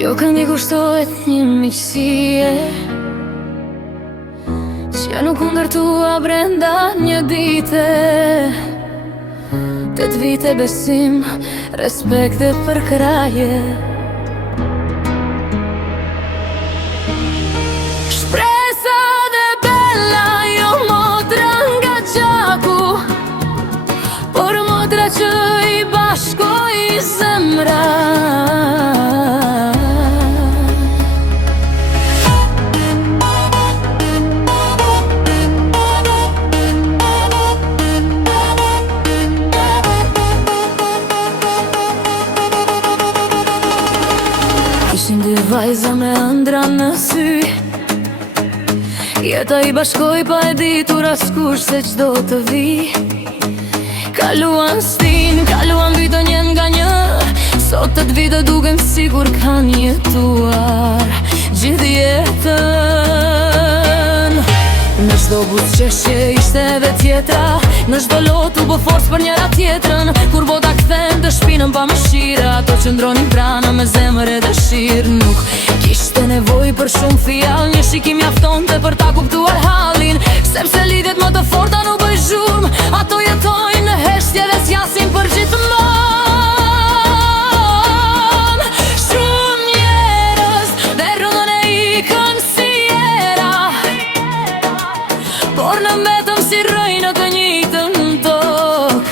Jo këndi kushtohet një miqësie që nuk ndërtua brenda një dite. 8 vite besim, respekt dhe përkraje. Shpresa dhe bella, jo motra nga gjaku, por motra që i bashkoj zemra. Ishin dy vajza me ëndra në sy, jeta i bashkoj pa e ditur askush se qdo të vi. Kaluan stin, kaluan vite njën nga një, sot 8 vite duken sigur kanë jetuar gjithë jetën. Në çdo buzëqeshje ishte edhe tjetra, në çdo lotë u bë forcë për njëra tjetrën. Kur bota kthen të shpinën pa mëshira, ato që ndronin pranë me zemër e dëshirë. Nuk kishte nevojë për shumë fjalë, një shikim mjaftonte për ta kuptuar hallin. Sepse lidhjet më të forta nuk bëj zhurmë, ato jetojnë në heshtje dhe s'jasin për gjithmonë. Shumë njerëz dhe rrugën e ikën si era, por në vetëm si rëj në të njëjtën tokë.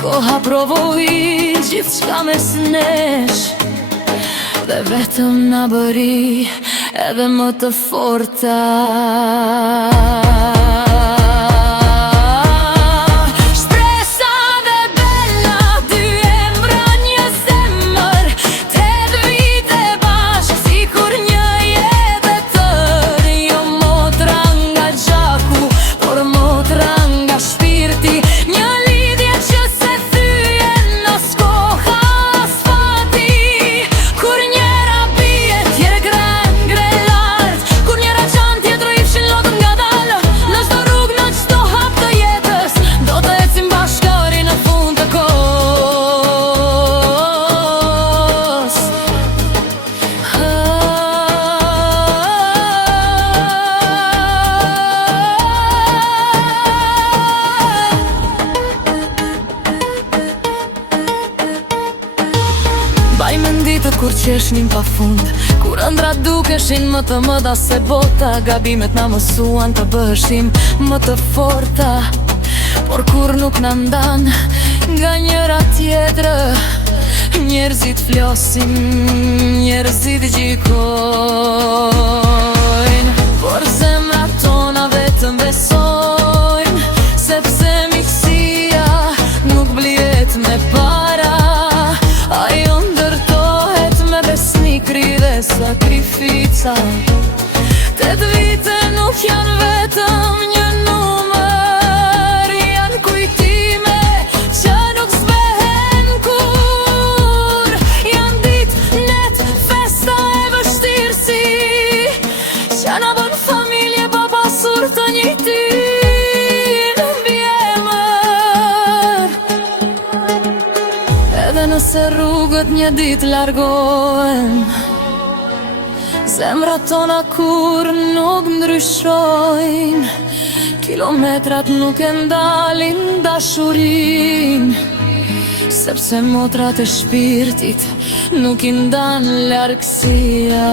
Koha provoi gjithçka mes nesh, dhe vetëm na bëri edhe më të forta. Shpresa dhe bella, dy emra një zemër, 8 vite bashkë sikur një jetë e tërë. Jo motra nga gjaku, por motra nga shpirti, një lidhje që se thyen nos koha asfalti. Kur njëra bie, tjerë gre lart, kur njëra qan, tjetër i fshin lotën nga dalë. Në çdo rrugë, në çdo hap të jetës, do të ecim bashkëri në fund të kohës. Baj me ditët kur qeshnin pa fund, kur ëndrat dukeshin më të mëdha se bota. Gabimet na mësuan të bëshim më të forta, por kur nuk na ndan nga njëra tjetra. Njerëzit flasin, njerëzit gjikojnë, por zemrat tona vetëm besojnë. Sepse miqësia nuk blihet me para, ajo ndërtohet me besnikri dhe sakrifica. 8 vite nuk janë vetëm një numër, janë kujtime që nuk zbehen kur. Janë ditë net, festa e vështirësi, që na bën familje pa pasur të njëjtin mbiemër. Edhe nëse rrugët një ditë largohen, zemrat tona kur nuk ndryshojnë. Kilometrat nuk e ndalin dashurin, sepse motrat e shpirtit nuk i ndan largësia.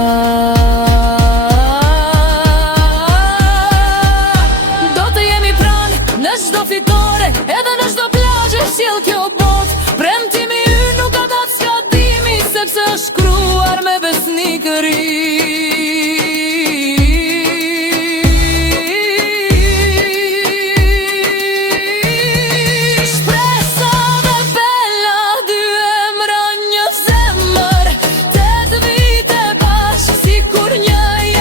Do të jemi pranë në çdo fitore, edhe në çdo plazh e sjell kjo botë. Premtimi ynë nuk ka datë skadimi, sepse është shkruar me besnikëri. Shpresa dhe bella, dy emra një zemër, 8 vite bashkë sikur një jetë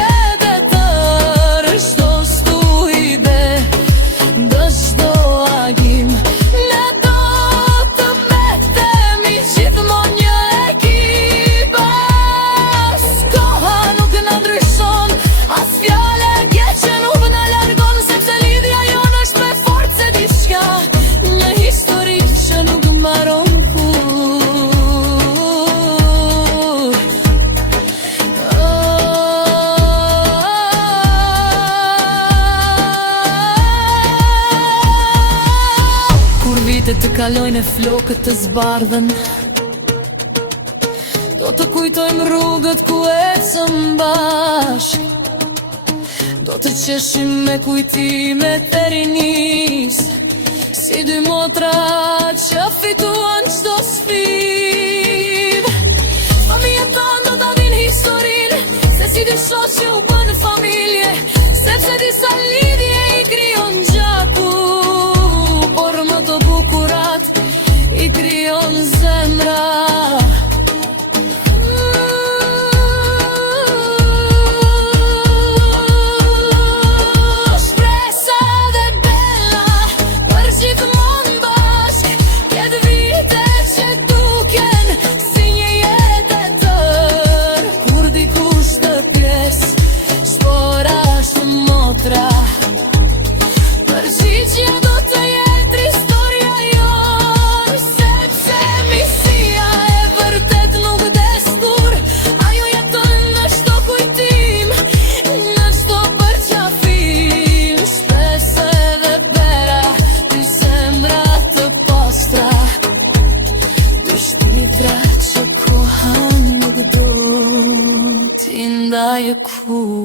kalojnë e flokët të zbardhën. Do të kujtojmë rrugët ku ecëm bashk. Do të qeshim me kujtimet e rinis, si dy motra që fituan çdo sfidë. Familja tonë do ta vinë historinë, se si dy shoqë që u bënë familje, sepse disa lidhje i krijon gjaku, por më të bukurat i krijon zemra. Përgjigja do të jetë historia jonë, sepse misia e vërtet nuk destur. Ajo jeton në çdo kujtim, në çdo përqafim. Shpresë dhe bera, dy zemra të pastra, dy shpirtra që koha nuk do t'i ndajë kur.